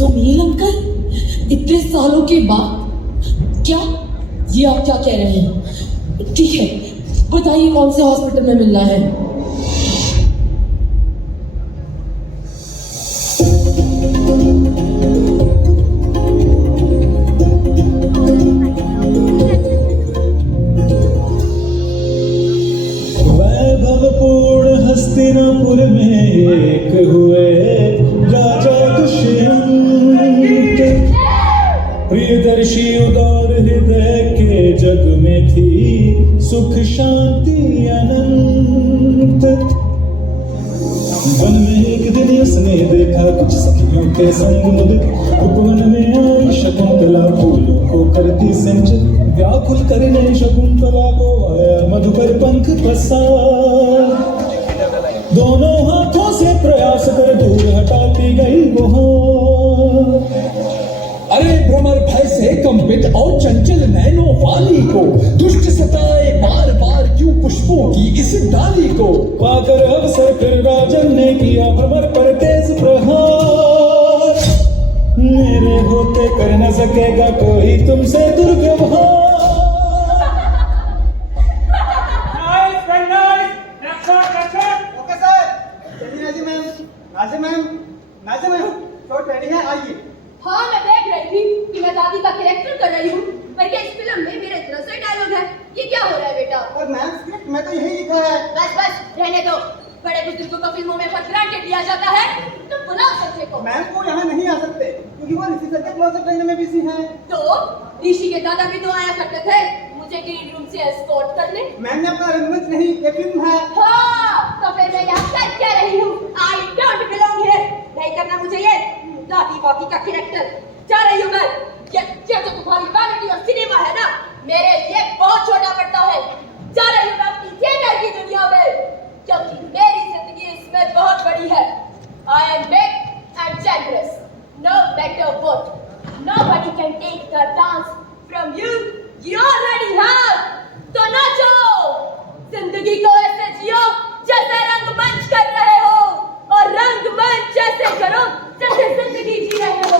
Sunil uncle, इतने सालों के बाद क्या ये आप क्या कह रहे हैं? ठीक है, बताइए कौन से हॉस्पिटल में मिलना है? वैभवपूर्ण हस्तिनापुर में एक हुए राजा दुष्यंत। प्रियदर्शी उदार हृदय के जग में थी सुख शांति अनंत। वन में एक दिन उसने देखा कुछ सखियों के संग मुदित, उपवन में आई शकुंतला फूलों को करती सिंचित। व्याकुल करने शकुंतला को आया मधुकर पंख पसार। दोनों हाथों से प्रयास कर दूर हटाती गई वो हार। अरे भ्रमर भय से कंपित और चंचल नैनों वाली को दुष्ट सताए बार बार क्यों पुष्पों की इस डाली को। पाकर अवसर फिर राजन ने किया भ्रमर पर तेज प्रहार। मेरे होते कर न सकेगा कोई तुमसे दुर्व्यवहार। हाँ, मैं देख रही थी कि मैं दादी का कैरेक्टर कर रही हूँ, पर क्या इस फिल्म में मेरे तरफ से डायलॉग है? ये क्या हो रहा है बेटा? और मैम स्क्रिप्ट में तो यही लिखा है। बस बस रहने दो। बड़े बुजुर्गों को फिल्मों में फर्स्ट ग्रांटेड दिया जाता है, तो बुलाओ सच्चे को। मैम को यहाँ नहीं आ सकते क्योंकि वो ऋषि सर के क्लोजअप लेने में बिजी हैं। तो ऋषि के दादा भी तो आया करते थे मुझे ग्रीन रूम से एस्कॉर्ट करने। मैम ने अपना अरेंजमेंट नहीं, ये फिल्म है। हाँ, तो फिर मैं यहाँ कर क्या रही हूँ? I don't belong here. नहीं करना मुझे ये दादी बाकी का कैरेक्टर। जा रही हूँ मैं। ये तो तुम्हारी वैनिटी और सिनेमा है ना, मेरे लिए बहुत छोटा पड़ता है। जा रही हूँ मैं अपनी थिएटर की दुनिया में, क्योंकि मेरी जिंदगी इसमें बहुत बड़ी है। I am big and generous, no matter what. Nobody can take the dance from you. You already have. तो नाचो, जिंदगी को ऐसे जियो जैसे रंगमंच कर रहे हो, और रंगमंच ऐसे करो जैसे जिंदगी जी रहे हो।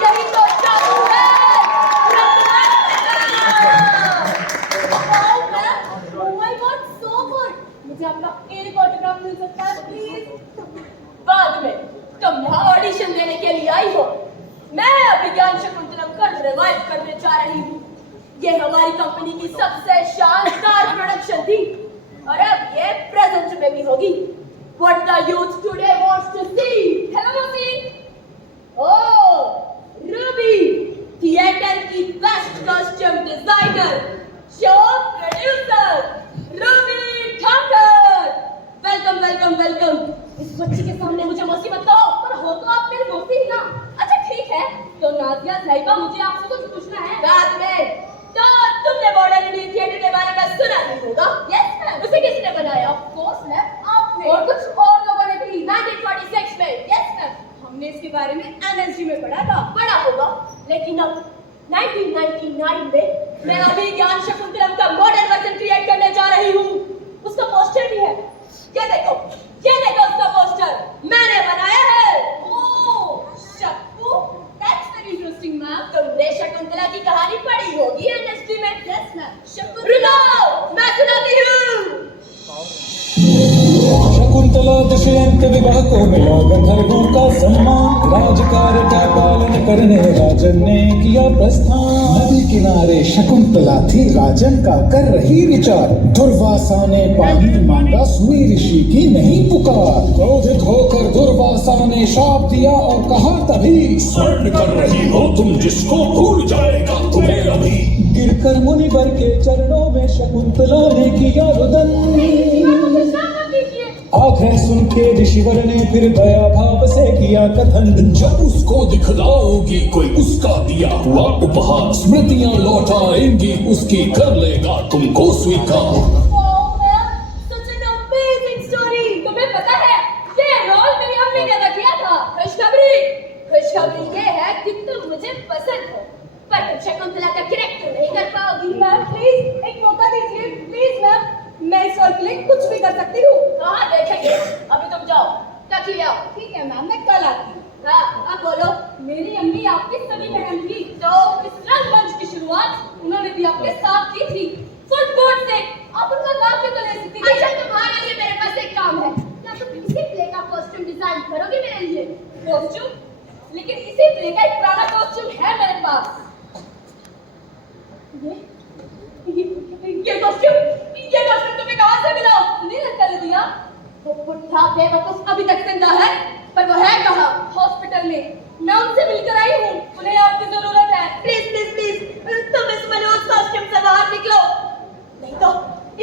यही तो जादू है, मुझे आपका एक ऑटोग्राफ मिल सकता है प्लीज? बाद में, तुम यहाँ ऑडिशन देने के लिए आई हो। मैं अभिज्ञान शकुंतलम का रिवाइव करने जा रही हूँ। ये हमारी कंपनी की सबसे शानदार प्रोडक्शन थी, और अब ये प्रेजेंट में भी होगी। What the youth today wants to see. Hello, Lucy. Oh, Ruby, theatre की best costume designer, show producer, Ruby Thakkar. Welcome welcome welcome. इस बच्ची के सामने मुझे मौसी मत कहो, पर हो तो आप मेरी मौसी ही ना। अच्छा ठीक है, तो नाज़िया साहिबा मुझे आपसे कुछ पूछना है। बाद में। तो तुमने मॉडर्न इंडियन थिएटर के बारे में सुना नहीं होगा? Yes ma'am. उसे किसने बनाया? ऑफ कोर्स मैम, आपने। और कुछ और लोगों ने भी 1946 में। यस मैम, हमने इसके बारे में एनएसजी में पढ़ा था। पढ़ा होगा, लेकिन अब 1999 में मैं अभिज्ञान शकुंतलम का मॉडर्न वर्जन क्रिएट करने जा रही हूँ। उसका पोस्टर भी है, ये देखो उसका पोस्टर मैंने बनाया है। ओह Shakku, that's very interesting ma'am. तुमने शकुंतला की कहानी पढ़ी होगी एनएसडी में? Yes ma'am. शकुंतला, मैं सुनाती हूँ। शकुंतला दुष्यंत विवाह को मिला गंधर्वों का सम्मान। राजकार्य का पालन करने राजन ने किया प्रस्थान। नदी किनारे शकुंतला थी राजन का कर रही विचार। दुर्वासा ने पानी मांगा, सुनी ऋषि की नहीं पुकार। क्रोधित होकर दुर्वासा ने शाप दिया और कहा तभी, स्वर्ण कर रही हो तुम जिसको भूल जाएगा तुम्हें अभी। गिरकर मुनिवर के चरणों में शकुंतला ने किया रुदन। आंखें सुन के ऋषिवर ने फिर दया भाव से किया कथन। जब उसको दिखलाओगी कोई उसका दिया हुआ उपहार, स्मृतियां लौट आएंगी उसकी, कर लेगा तुमको स्वीकार। तुम्हें पता है ये रोल मेरी अम्मी ने अदा किया था। खुशखबरी ये है कि तुम मुझे पसंद हो, पर तुम शकुंतला का कैरेक्टर नहीं कर पाओगी। मैम प्लीज एक मौका दीजिए, प्लीज मैम। मैं इस रोल के लिए कुछ भी कर सकती हूँ। कहाँ देखेंगे, अभी तुम जाओ, तक ले आओ। ठीक है मैम, मैं कल आती हूँ। हाँ अब बोलो। मेरी अम्मी आपकी सगी बहन थी, तो इस रंगमंच की शुरुआत उन्होंने भी आपके साथ की थी। फुटबॉल से आप उनका नाम क्यों ले सकती थी? अच्छा, तुम्हारे लिए मेरे पास एक काम है। क्या तुम इसी प्ले का कॉस्ट्यूम डिजाइन करोगी मेरे लिए? कॉस्ट्यूम? लेकिन इसी प्ले का एक पुराना कॉस्ट्यूम है मेरे पास। ये कॉस्ट्यूम तुम्हें कहाँ से मिला? नहीं कर दिया। वो पुट्ठा बेवकूफ अभी तक जिंदा है, पर वो है कहाँ? हॉस्पिटल में। मैं उनसे मिलकर आई हूँ, उन्हें आपकी जरूरत है। प्लीज प्लीज प्लीज तुम इस मनोज कॉस्ट्यूम से बाहर निकलो, नहीं तो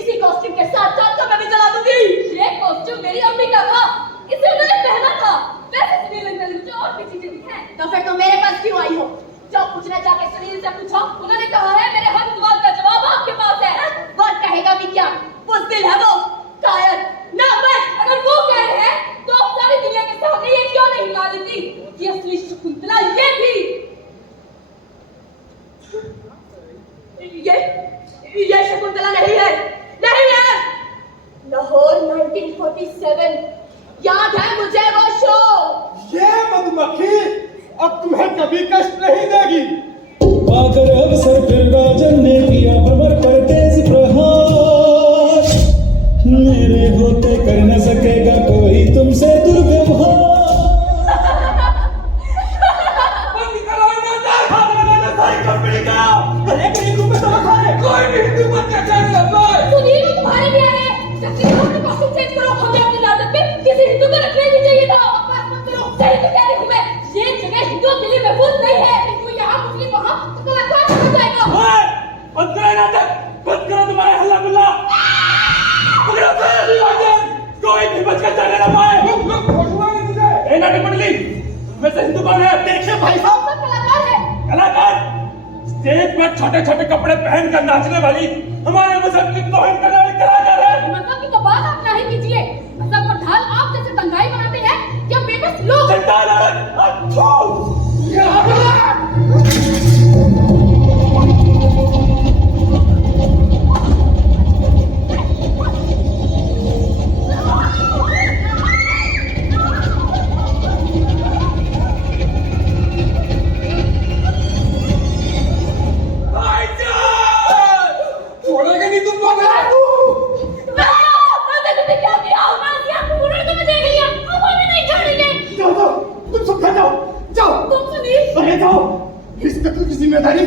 इसी कॉस्ट्यूम के साथ साथ तो मैं भी जला दूंगी। ये कॉस्ट्यूम मेरी अम्मी का था, इसे उन्होंने पहना था। वैसे सुनील अंकल मुझे और भी चीजें दिखाएं। तो फिर तुम मेरे पास क्यों आई हो? जब पूछना चाहते सुनील से पूछो, उन्होंने कहा है मेरे हर सवाल का जवाब आपके पास है। वो कहेगा भी क्या? बुज़दिल है वो, कायर। ना मैं, अगर वो कायर है तो अब सारी दुनिया के सामने ये क्यों नहीं मान लेती कि असली शकुंतला ये थी? ये शकुंतला नहीं है, नहीं है। लाहौर 1947, याद है मुझे वो शो। ये मधुमक्खी अब तुम्हें कभी कष्ट नहीं देगी। पाकर अवसर फिर राजन ने किया भ्रमर पर तेज प्रहार। मेरे होते कर न सकेगा कोई तुमसे दुर्व्यवहार। सुनील, वो तुम्हारे भी आ रहे हैं। शक्ति को अपने कॉस्ट्यूम चेंज करो। हमें अपने नाटक में किसी हिंदू को रखना नहीं चाहिए था। बस मत करो। सही तो कह रही हूँ मैं। ये जगह हिंदुओं के लिए महफूज नहीं है। हिंदू यहाँ, मुस्लिम वहाँ, तो कलाकार हो जाएगा। बंद करो नाटक, बंद करो तुम्हारे हल्ला गुल्ला। कोई भी बचकर जाने ना पाए। ए नाटक मंडली, मैं से हिंदू कौन है? देखिए भाई साहब, सब कलाकार है। कलाकार स्टेज पर छोटे छोटे कपड़े पहनकर नाचने वाली हमारे मजहब की तौहीन करने वाली कलाकार है। मतलब की तो बात आप नहीं कीजिए। मतलब को ढाल आप जैसे दंगाई बनाते हैं या बेबस लोग? चंडाल औरत, अच्छू। इस कत्ल की जिम्मेदारी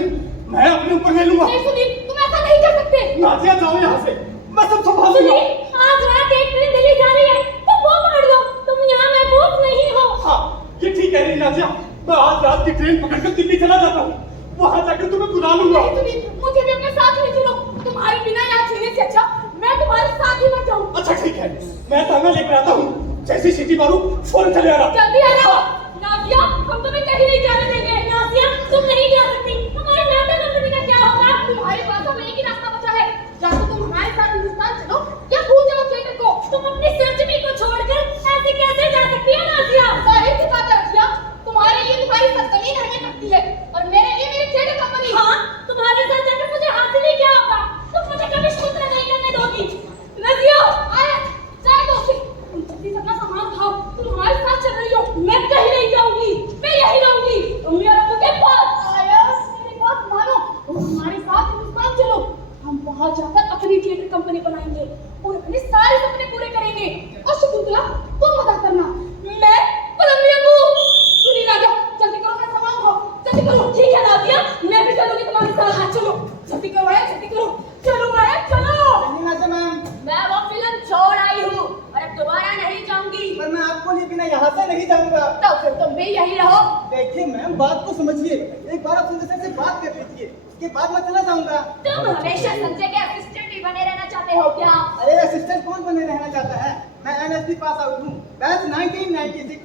मैं अपने ऊपर ले लूंगा। नहीं सुनील, तुम ऐसा नहीं कर सकते। नाजिया, जाओ यहाँ से, मैं सब संभाल लूंगा। सुनील, आज रात एक ट्रेन दिल्ली जा रही है, तो वो पकड़ लो। तुम यहाँ महफूज नहीं हो। हाँ, ये ठीक कह रही नाजिया। मैं आज रात की ट्रेन पकड़कर दिल्ली चला जाता हूँ। वहाँ जाकर तुम्हें बुला लूंगा। नहीं सुनील, मुझे भी अपने साथ ले चलो। तुम्हारे बिना यहाँ जीने से अच्छा मैं तुम्हारे साथ ही मर जाऊँ। अच्छा ठीक है, मैं तांगा लेकर आता हूँ। जैसी सीटी मारूं फौरन चले आना। जल्दी आ जाओ। नाजिया, हम तुम्हें कहीं नहीं जाने देंगे। नाजिया, तुम नहीं जा सकती। हमारे नाटक कंपनी का क्या होगा? तुम्हारे पास अब एक ही रास्ता बचा है। या तो तुम हमारे साथ हिंदुस्तान चलो या भूल जाओ थिएटर को। तुम अपनी सर्जरी को छोड़कर ऐसे कैसे जा सकती हो नाजिया? जाहिर सी बात है रखिया, तुम्हारे लिए तुम्हारी सरजमीन हमें करती है और मेरे लिए मेरी थिएटर कंपनी। हाँ, तुम्हारे साथ जाकर मुझे हासिल ही क्या होगा? तुम मुझे कभी शूत्र नहीं करने दोगी। नाजिया, आया चाय दो। तुम जल्दी से अपना सामान खाओ। तुम हमारे साथ चल रही हो। मैं कहीं नहीं जाऊंगी, मैं यहीं रहूंगी। अम्मी और अब्बू के पास। आया, मेरी बात मानो। तुम हमारे साथ हिंदुस्तान चलो। हम वहां जाकर अपनी थिएटर कंपनी बनाएंगे और अपने सारे सपने पूरे करेंगे। और शकुंतला, तुम मदद करना। मैं और अम्मी अब्बू। सुनी राजा, जल्दी करो, अपना सामान खाओ। जल्दी करो। ठीक है नाजिया, मैं भी चलूंगी तुम्हारे साथ। हाँ चलो, जल्दी करो आया, जल्दी करो। चलो आया, चलो। मैं वो फिल्म छोड़ आई हूँ और अब दोबारा नहीं जाऊंगी। पर मैं आपको लिए बिना यहाँ से नहीं जाऊंगा। तो फिर तुम भी यही रहो। देखिए मैम, बात को समझिए। एक बार आप संजय से बात कर लीजिए, उसके बाद मैं चला जाऊंगा। तुम हमेशा संजय के असिस्टेंट ही बने रहना चाहते हो क्या? अरे असिस्टेंट कौन बने रहना चाहता है? मैं एनएसडी पास आउट हूँ, batch 1996।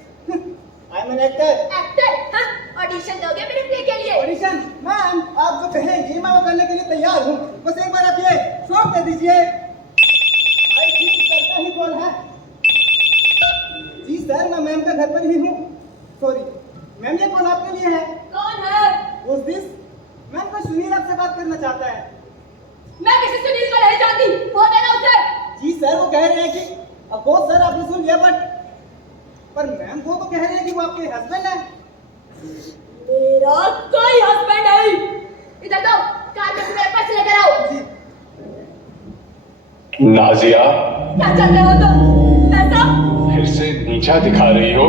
I am an actor. Actor? हाँ, ऑडिशन दोगे मेरे प्ले के लिए? ऑडिशन? मैम, आप जो कहेंगी मैं वो करने के लिए तैयार हूँ। बस एक बार आप ये शॉट दे दीजिए। आई थिंक सर का ही कॉल है। जी सर, मैं मैम के घर पर ही हूँ। सॉरी मैम, ये कॉल आपके लिए है। कौन है? Who's this? मैम, कोई सुनील आपसे बात करना चाहता है। मैं किसी सुनील को नहीं जानती। वो देना उसे। जी सर, वो कह रहे हैं कि अफकोर्स सर आपने सुन लिया, पर मैम वो तो कह रहे हैं कि वो आपके हस्बैंड है। नाजिया, क्या चाहते हो तुम? ऐसा फिर से नीचा दिखा रही हो।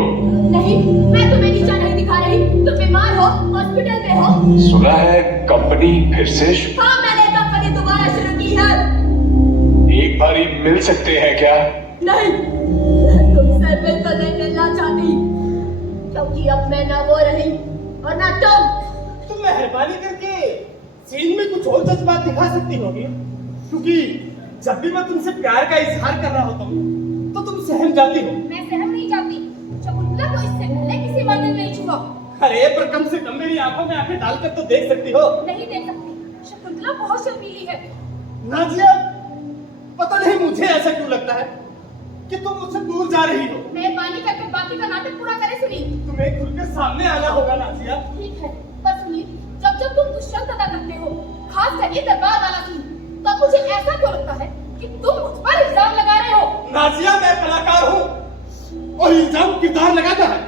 नहीं, मैं तुम्हें नीचा नहीं दिखा रही। तुम बीमार हो, हॉस्पिटल में हो। सुना है कंपनी फिर से हाँ, मैंने कंपनी दोबारा शुरू की है। एक बारी मिल सकते हैं क्या? नहीं, तुमसे बिल्कुल नहीं मिलना चाहती, क्योंकि अब मैं ना वो रही और ना तुम मेहरबानी करके सीन में कुछ और जज्बात दिखा सकती होगी, क्योंकि जब भी मैं तुमसे प्यार का इजहार कर रहा होता हूँ तो तुम सहम जाती हो। मैं सहम नहीं जाती। शकुंतला को इससे पहले किसी मर्द ने नहीं छुआ। अरे पर कम से कम मेरी आंखों में आंखें डालकर तो देख सकती हो। नहीं देख सकती। शकुंतला बहुत शर्मीली है। नाजिया, पता नहीं मुझे ऐसा क्यों लगता है कि तुम मुझसे दूर जा रही हो। मेहरबानी करके बाकी का नाटक पूरा करे सुनील। तुम्हें खुलकर सामने आना होगा नाजिया। ठीक है, पर सुनील, जब जब तुम दुष्यंत अदा करते हो, खास करके दरबार वाला सीन, तब मुझे ऐसा क्यों लगता है कि तुम मुझ पर इल्जाम लगा रहे हो? नाजिया, मैं कलाकार हूँ और इल्जाम किरदार लगाता है।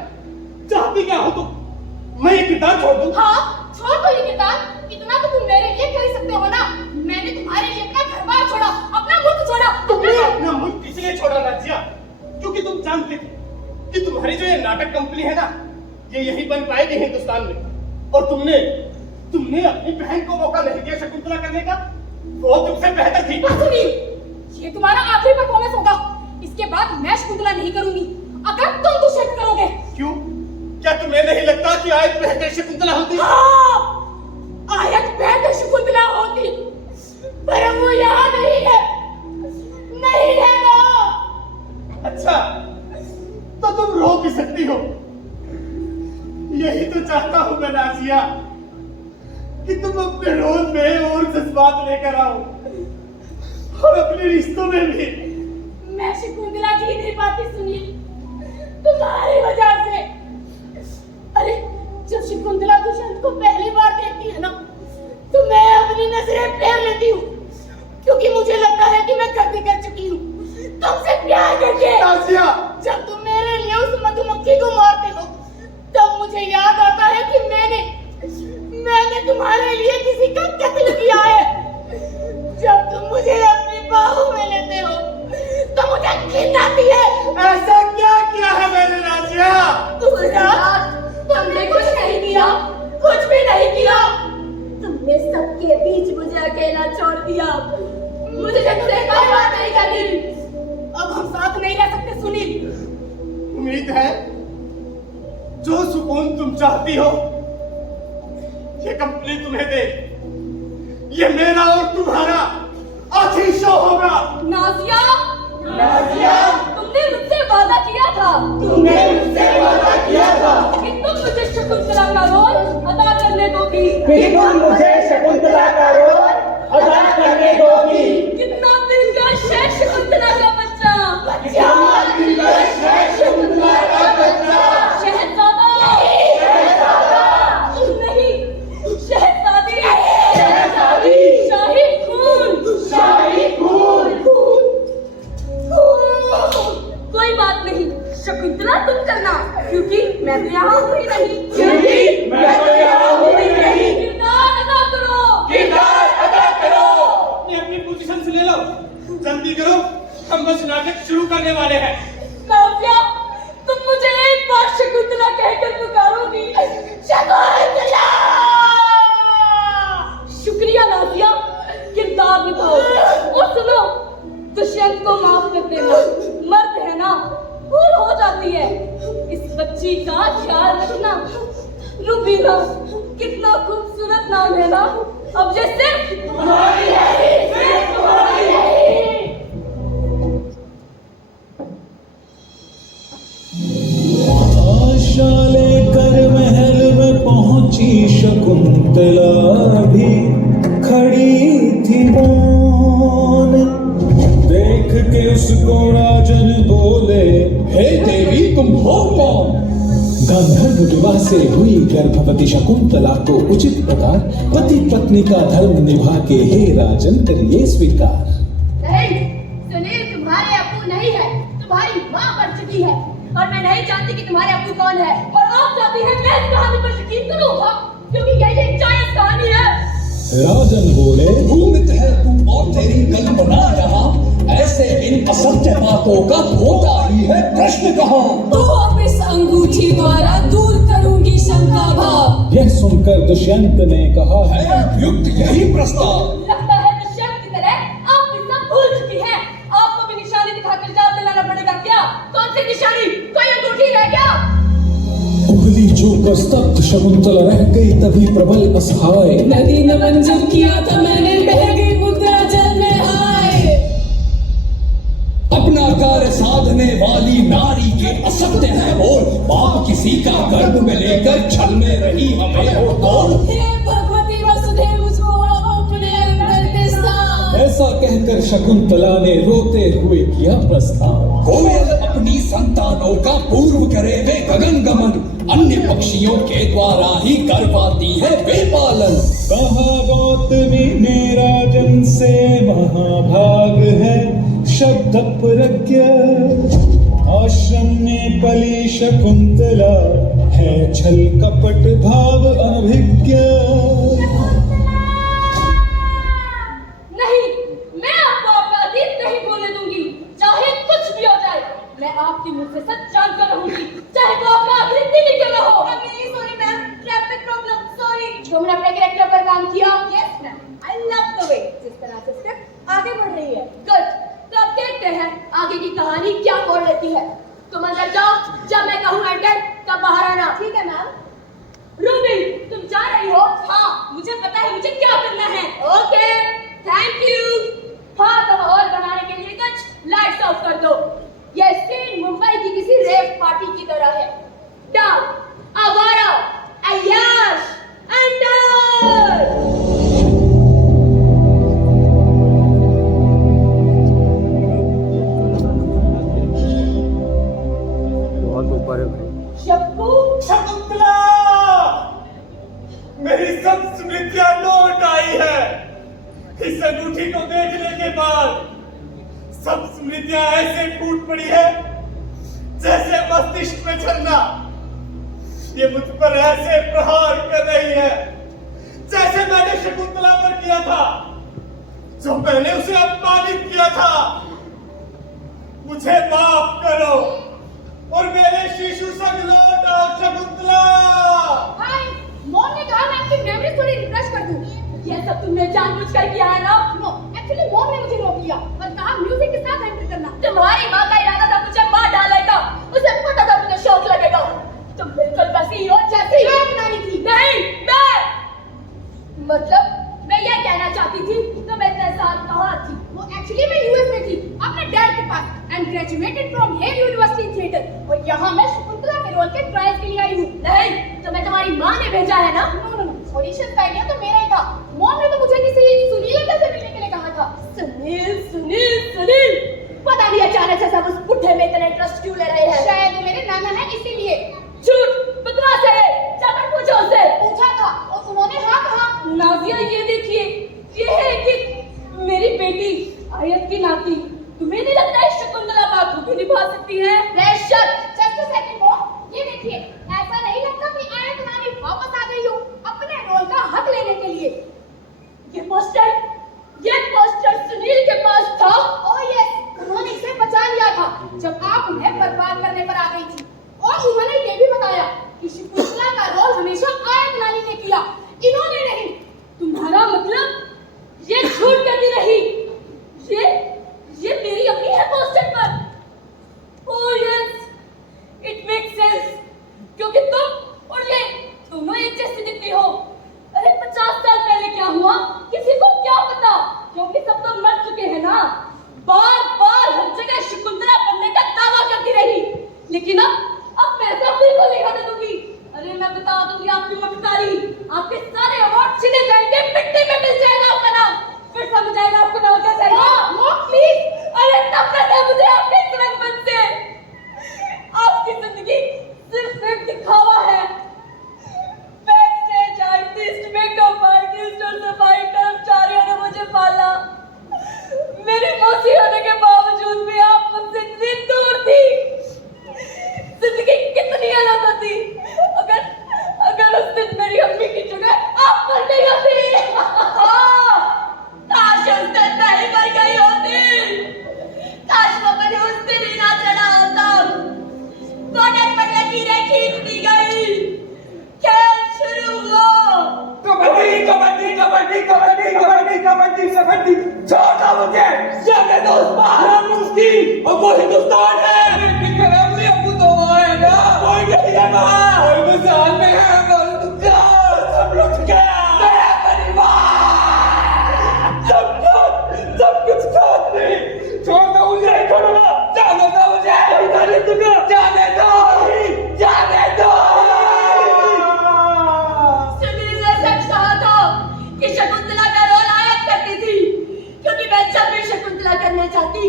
चाहती क्या हो तुम? मैं ये किरदार छोड़ दूं? हाँ, छोड़ दो ये किरदार। इतना तो तुम मेरे लिए कर ही सकते हो ना। मैंने तुम्हारे लिए अपना घर-बार छोड़ा, अपना मुल्क छोड़ा। तुमने अपना मुल्क इसलिए छोड़ा नाजिया, क्योंकि तुम जानती थी कि तुम्हारी जो ये नाटक कंपनी है ना, ये यही बन पाएगी हिंदुस्तान में। और तुमने अपनी बहन को मौका नहीं दिया शकुंतला करने का। वो तुमसे बेहतर थी। सुनील, ये तुम्हारा आखिरी परफॉर्मेंस होगा। इसके बाद मैं शकुंतला नहीं करूंगी अगर तुम दुष्यंत करोगे। क्यों? क्या तुम्हें नहीं लगता कि आयत बेहतर शकुंतला होती? हाँ, आयत बेहतर शकुंतला होती, पर वो यहाँ नहीं है। नहीं है वो। अच्छा, तो तुम रो भी सकती हो। यही तो चाहता हूँ मैं नाजिया, कि तुम अपने रोल में और जज्बात लेकर आओ और अपने रिश्तों में भी। मैं शकुंतला जी नहीं पाती सुनील, तुम्हारी वजह से। अरे, जब शकुंतला दुष्यंत को पहली बार देखती है ना, तो मैं अपनी नजरें फेर लेती हूँ, क्योंकि मुझे लगता है कि मैं गलती कर चुकी हूँ तुमसे प्यार करके। नाजिया, जब तुम मेरे लिए उस मधुमक्खी को मारते हो, तब मुझे याद आता है कि मैंने तुम्हारे लिए किसी का कत्ल किया है। जब तुम मुझे अपनी बाहों में लेते हो, तो मुझे घिन आती है। ऐसा क्या किया है मैंने नाजिया? तुमने कुछ नहीं किया, कुछ भी नहीं किया। तुमने सबके बीच मुझे अकेला छोड़ दिया। मुझे तुमसे कोई बात नहीं करनी। अब हम साथ नहीं रह सकते सुनील। उम्मीद है जो सुकून तुम चाहती हो ये कंपनी तुम्हें दे। ये मेरा और तुम्हारा आखिरी शो होगा। नाजिया, नाजिया, तुमने मुझसे वादा किया था कि तुम मुझे शकुंतला का रोल अदा करने दोगी। कितना दिलकश है शकुंतला का बच्चा। शहजादा नहीं, शहजादी। शाही खून। कोई बात नहीं, शकुंतला तुम करना, क्योंकि मैं तो यहाँ हूँ ही नहीं। किरदार अदा करो। अपनी पोजीशन से ले लो, जल्दी करो, हम बस नाटक शुरू करने वाले हैं। नाजिया, तुम मुझे एक बार शकुंतला कहकर पुकारोगी? शकुंतला! शुक्रिया नाजिया, किरदार निभाओ। और सुनो, दुष्यंत को माफ कर देना। मर्द है ना, भूल हो जाती है। इस बच्ची का ख्याल रखना। रुबीना, कितना खूबसूरत नाम है ना। अब ये सिर्फ तुम्हारी है, सिर्फ तुम्हारी है। आशा लेकर महल में पहुंची शकुंतला भी खड़ी थी मौन। देख के उसको राजन बोले, हे देवी, तुम हो कौन? गांधर्व विवाह से हुई गर्भवती शकुंतला को उचित प्रकार पति पत्नी का धर्म निभा के हे राजन करिए स्वीकार। नहीं, सुनील तुम्हारे अप्पू नहीं है, तुम्हारी माँ मर चुकी है। और मैं नहीं जानती कि तुम्हारे अप्पू कौन है। और आप चाहती हैं मैं इस कहानी पर यकीन करूँ? क्योंकि यही जायज कहानी है। राजन बोले, भूमित है तू और तेरी कल्पना यहाँ। इन असत्य बातों का होता ही है प्रश्न कहाँ। तो अब इस अंगूठी द्वारा दूर करूंगी शंका भाव। यह सुनकर दुष्यंत ने कहा है युक्त यही प्रस्ताव। लगता है दुष्यंत की तरह आप भी सब भूल चुकी हैं। आपको भी निशानी दिखाकर याद दिलाना पड़ेगा क्या? कौन सी निशानी? कोई अंगूठी है क्या? उंगली छूकर स्तब्ध शकुंतला रह गई, तभी प्रबल असहाय। नदी नमन जब किया था मैंने, बह गई मुद्रा जल में आए। अपना कार्य साधने वाली नारी के असत्य है बोल, बाप किसी का गर्भ में लेकर छल में रही हमें हो तोड़। हे भगवती वसुदेव मुझको अपने अंदर के साथ। ऐसा कहकर शकुंतला ने रोते हुए किया प्रस्ताव। कोयल अपनी संतानों का पूर्व करे वे गगन गमन, अन्य पक्षियों के द्वारा ही कर पाती है वे पालन। कहा गौतमी ने राजन से महाभाग है शब्द प्रज्ञ, आश्रम में पली शकुंतला है छल कपट भाव अनभिज्ञ। नहीं, मैं आपको आपका अतीत नहीं बोलने दूंगी, चाहे कुछ भी हो जाए। मैं आपके मुंह से सच जानकर रहूंगी, चाहे तो आपका आखिरी दिन ही क्यों ना हो। Sorry ma'am, traffic problem, sorry. तुमने अपने कैरेक्टर पर काम किया? Yes ma'am, I love the way जिस तरह से स्क्रिप्ट आगे बढ़ रही है। गुड, तो अब देखते हैं आगे की कहानी क्या मोड़ लेती है। तुम अंदर जाओ, जब मैं कहूँ एंटर तब बाहर आना। ठीक है मैम। रूबी, तुम जा रही हो? हाँ, मुझे पता है मुझे क्या करना है। Okay, thank you. हाँ, तो माहौल बनाने के लिए कुछ लाइट्स ऑफ कर दो। यह सीन मुंबई की किसी रेव पार्टी की तरह है। डाउन, आवारा, अय्याश, अंदर। शक्कू, शकुंतला, मेरी सब स्मृतियां लौट आई है। इस अंगूठी को देखने के बाद सब स्मृतियां ऐसे टूट पड़ी है जैसे मस्तिष्क में छलना। ये मुझ पर ऐसे प्रहार कर रही है जैसे मैंने शकुंतला पर किया था, जो मैंने उसे अपमानित किया था। मुझे माफ करो और मेरे शिशु संग लौट आओ शकुंतला। हाय, मॉम ने कहा मैं आपकी मेमोरी थोड़ी रिफ्रेश कर दूं। ये सब तुमने जानबूझकर किया है ना? नो, एक्चुअली मॉम ने मुझे रोक लिया और कहा म्यूजिक के साथ एंटर करना। तुम्हारी माँ का इरादा था मुझे मार डालेगा, उसे पता था मुझे शौक लगेगा। तुम बिल्कुल वैसी हो जैसी मैं बनानी थी। नहीं, मतलब मैं ये कहना चाहती थी तुम इतने साल कहाँ थी? वो एक्चुअली मैं यूएस में थी, अपने डैड के पास, and graduated from Yale University theatre. और यहाँ मैं शकुंतला के रोल के ट्रायल के लिए आई हूँ। नहीं, तुम्हें तुम्हारी माँ ने भेजा है ना? नो, ऑडिशन का आइडिया तो मेरा ही था। मॉम ने तो मुझे किसी सुनील अंकल से मिलने के लिए कहा था। सुनील, पता नहीं अचानक से सब उस बुढ़े में इतना इंटरेस्ट क्यों ले रहे हैं। शायद वो मेरे नाना है इसीलिए। झूठ, बकवास है, जाकर पूछो उससे। पूछा था और उन्होंने हाँ कहा। नाज़िया, ये देखिए, ये है कि मेरी बेटी आयत की नाती। तुम्हें नहीं लगता है शकुंतला बात को निभा सकती है? बेशक। जस्ट अ सेकंड वो, ये देखिए, ऐसा नहीं लगता कि आयत नानी वापस आ गई हो अपने रोल का हक लेने के लिए। ये पोस्टर सुनील के पास था। ओह यस, उन्होंने इसे बचा लिया था जब आप उन्हें बर्बाद करने पर आ गई थी। और उन्होंने ये भी बताया कि शकुंतला का रोल हमेशा आयत नानी ने किया, इन्होंने नहीं। तुम्हारा मतलब ये झूठ कहती रही? ये मेरी अपनी है पोस्टर पर। Oh yes, it makes sense, क्योंकि तुम और ये दोनों एक जैसी दिखती हो। अरे 50 साल पहले क्या हुआ किसी को क्या पता, क्योंकि सब तो मर चुके हैं ना। बार हर जगह शकुंतला बनने का दावा करती रही, लेकिन अब मैं ऐसा बिल्कुल नहीं होने दूंगी। अरे मैं बता दूंगी आपकी मक्कारी, आपके सारे अवार्ड छिने जाएंगे, मिट्टी में मिल जाएगा आपका नाम, फिर समझ आएगा आपको नाम क्या चाहिए। नो प्लीज, अरे नफरत है मुझे आपके इस रंगमंच से। आपकी जिंदगी सिर्फ एक दिखावा है। बैकस्टेज आर्टिस्ट, मेकअप आर्टिस्ट और सफाई कर्मचारियों ने मुझे पाला। मेरी मौसी होने के बावजूद भी आप मुझसे इतनी दूर थी। जिंदगी कितनी अलग होती अगर उस दिन मेरी अम्मी की जगह आप पर मुफ्ती और वो हिंदुस्तान है। लेकिन अम्मी अबू तो वहाँ है ना, कोई नहीं है वहाँ, कोई मिसाल में है हमारी दुकान, सब लुट गया, मेरा परिवार, सब कुछ खात नहीं, छोड़ दो मुझे, छोड़ो, जाने दो मुझे, जाने दो, जाने दो, जाने दो। सुनील ने सच कहा था कि शकुंतला का रोल आयत करती थी, क्योंकि मैं जब भी शकुंतला करना चाहती,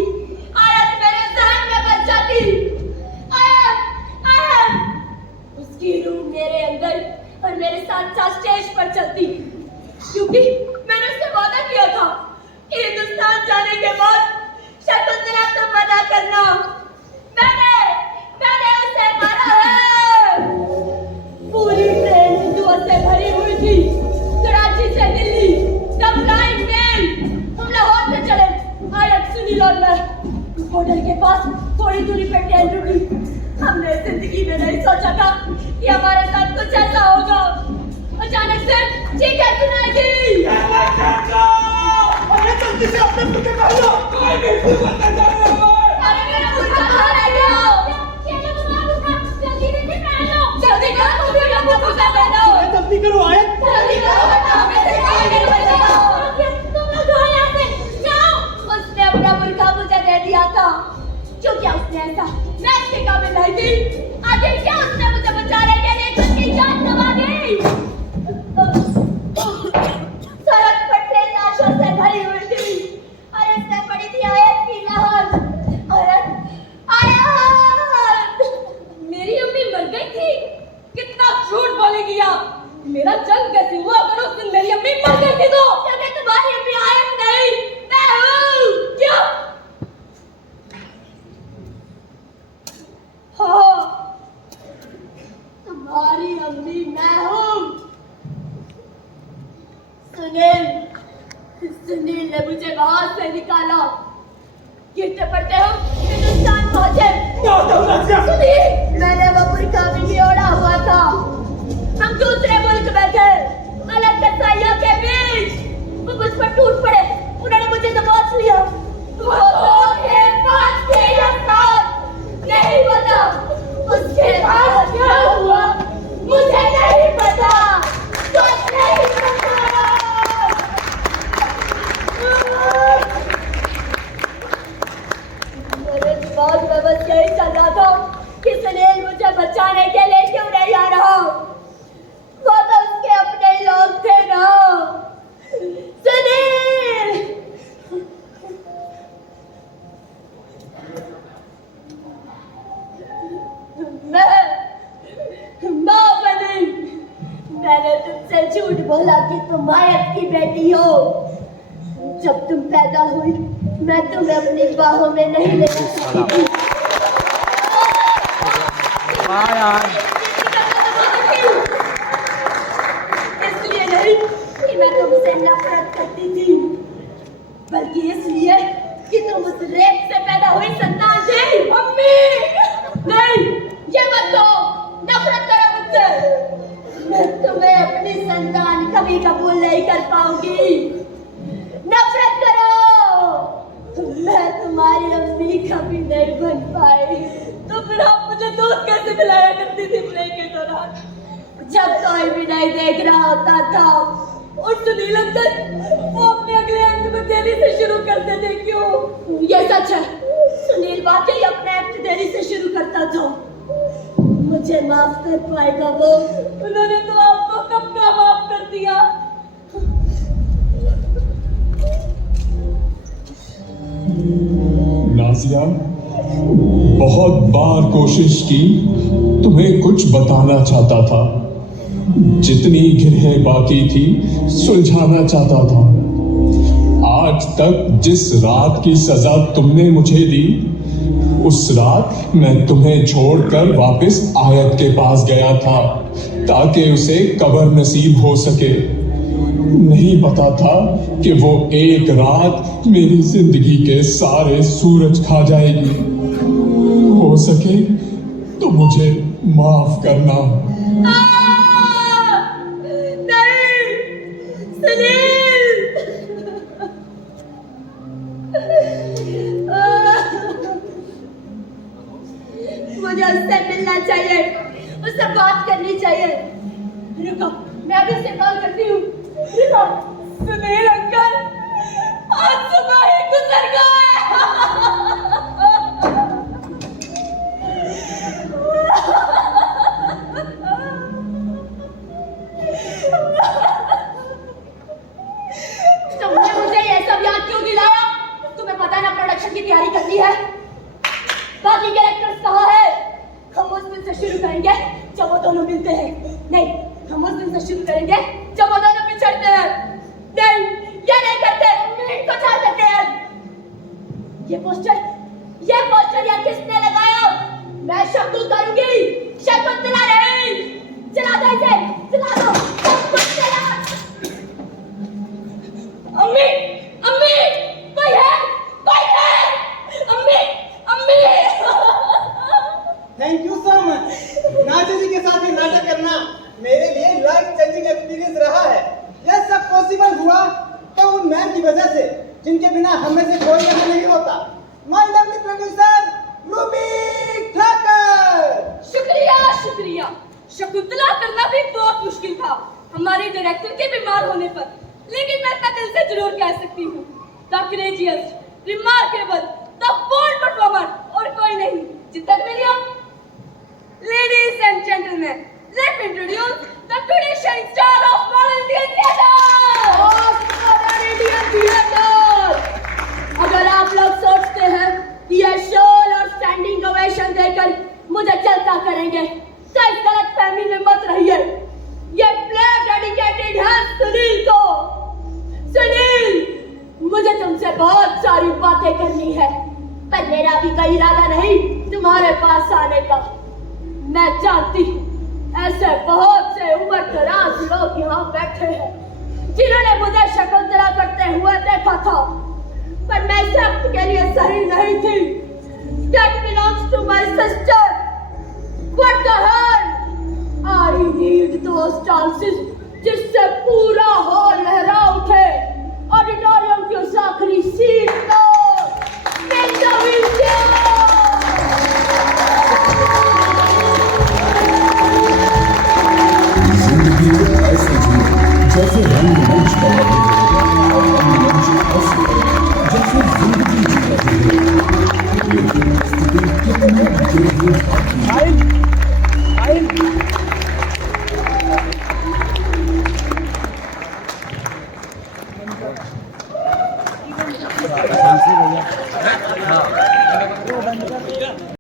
आयत मेरे जहन में बस जाती। आयत, उसकी रूह मेरे अंदर और मेरे साथ साथ स्टेज पर चलती, क्योंकि मैंने उससे वादा किया था कि हिंदुस्तान जाने के बाद शकुंतला तुम मना करना। मैंने उसे मारा है। पूरी ट्रेन हिंदुओं से भरी हुई थी, कराची से दिल्ली, तब फ्लाइट मेल, हम लाहौर से चले। आयत, सुनील और मैं होटल के पास थोड़ी दूरी पर ट्रेन रुकी। हमने जिंदगी में नहीं सोचा था कि हमारे साथ कुछ ऐसा होगा। अचानक से चीखें सुनाई दी। अरे जल्दी से अपने मुझे कह लो, कोई भी मत करना। अरे मेरा बुर्का कहाँ रह गया? जल्दी करो, तुम भी अपना बुर्का पहनो। जल्दी करो आयत। जल्दी करो, वरना हमें से कोई नहीं बचेगा। तुम लोग जाओ यहाँ से, जाओ। उसने अपना बुर्का मुझे दे दिया था। क्यों क्या उसने ऐसा? मैं इसके काबिल नहीं थी। आखिर क्या उसने मुझे बचाने के लिए खुद की जान गंवा दी? सड़क पर ट्रेन लाशों से भरी हुई थी और इससे पड़ी थी आयत की लहर। आयत, मेरी अम्मी मर गई थी। कितना झूठ बोलेगी आप? मेरा जन्म कैसे हुआ अगर उस दिन मेरी अम्मी मर गई थी तो? क्योंकि तुम्हारी अम्मी आयत नहीं, मैं हूँ। क्यों? हाँ, तुम्हारी अम्मी मैं हूँ। सुनील ने मुझे वहां से निकाला। गिरते पड़ते हम हिंदुस्तान पहुंचे। सुनील, मैंने वो बुर्का भी नहीं ओढ़ा हुआ था। हम दूसरे मुल्क में थे, अलग कसाइयों के बीच। वो मुझ पर टूट पड़े, उन्होंने मुझे दबोच लिया। वो धोखेबाज थे या साथ? नहीं पता। उसके बाद क्या हुआ मुझे नहीं पता, कुछ नहीं पता। मेरे दिमाग में बस यही चल रहा था कि सुनील मुझे बचाने के लिए क्यों नहीं आ रहा। वो तो उसके अपने लोग थे ना। सुनील, माँ बनी, मैंने तुमसे झूठ बोला कि तुम आयत की बेटी हो। जब तुम पैदा हुई मैं तुम्हें अपनी बाहों में नहीं ले सकती। इसलिए नहीं कि मैं तुमसे नफरत करती थी, बल्कि इसलिए कि तुम उस रेप से पैदा हुई संतान थी। अम्मी, नहीं, ये मत कहो, नफरत करो मुझसे। मैं तुम्हें अपनी संतान कभी कबूल नहीं कर पाऊंगी। नफरत करो, मैं तुम्हारी अम्मी कभी नहीं बन पाई। तो फिर आप मुझे दूध कैसे पिलाया करती थी प्ले के दौरान, जब कोई भी नहीं देख रहा होता था? और सुनील अंकल वो अपने अगले अंक में देरी से शुरू करते थे। क्यों? ये सच है, सुनील वाकई अपने एक्ट देरी से शुरू करता था। मुझे माफ कर पाएगा वो? उन्होंने तो आपको कब का माफ कर दिया। नाजिया, बहुत बार कोशिश की, तुम्हें कुछ बताना चाहता था, जितनी गिरह बाकी थी सुलझाना चाहता था। आज तक जिस रात की सजा तुमने मुझे दी, उस रात मैं तुम्हें छोड़कर वापस आयत के पास गया था ताकि उसे कब्र नसीब हो सके। नहीं पता था कि वो एक रात मेरी जिंदगी के सारे सूरज खा जाएगी। हो सके तो मुझे माफ करना। नहीं, सुनील, चाहिए। रुको, मैं अभी से कॉल करती हूँ। रुको, सुनील अंकल, आज सुबह ही गुजर तुमने मुझे ये सब याद क्यों दिलाया? तुम्हें पता ना प्रोडक्शन की तैयारी करनी है। बाकी कैरेक्टर्स कहाँ है? हम उस दिन से शुरू करेंगे जब वो दोनों मिलते हैं। नहीं, हम उस दिन से शुरू करेंगे जब वो दोनों बिछड़ते हैं। नहीं, ये नहीं करते, इनको छोड़ देते हैं। ये पोस्टर यार किसने लगाया? मैं शक्ल करूंगी, शकुंतला नहीं। चला दो इसे, चला दो, सब कुछ चला। अम्मी, अम्मी, कोई है? कोई है? अम्मी, अम्मी। Thank you so much. Najo ji के साथ ये नाटक करना मेरे लिए लाइफ चेंजिंग एक्सपीरियंस रहा है। यह सब पॉसिबल हुआ तो उन मैम की वजह से, जिनके बिना हम में से कोई यहाँ नहीं होता। My lovely producer Ruby Thakar. शुक्रिया। शकुंतला करना भी बहुत मुश्किल था हमारे डायरेक्टर के बीमार होने पर, लेकिन मैं अपना दिल से जरूर कह सकती हूँ, the courageous, remarkable, the bold performer और कोई नहीं। जितक William. Ladies and gentlemen, let me introduce the today shining star of All Indian Theatre. अगर आप लोग सोचते हैं कि ये शोल और स्टैंडिंग ओवेशन देकर मुझे चलता करेंगे, तो इस गलतफहमी में मत रहिए। ये प्ले डेडिकेटेड है सुनील को। सुनील, मुझे तुमसे बहुत सारी बातें करनी है, पर मेरा भी कोई इरादा नहीं तुम्हारे पास आने का। मैं जानती हूँ ऐसे बहुत से उम्र दराज लोग यहाँ बैठे हैं जिन्होंने मुझे शकुंतला करते हुए देखा था, पर मैं इस वक्त के लिए सही नहीं थी। That belongs to my sister. What the hell? I need those chances जिससे पूरा हॉल लहरा उठे। ऑडिटोरियम की उस आखिरी सीट को जिंदगी को ऐसे जिए जैसे रंग मंच पर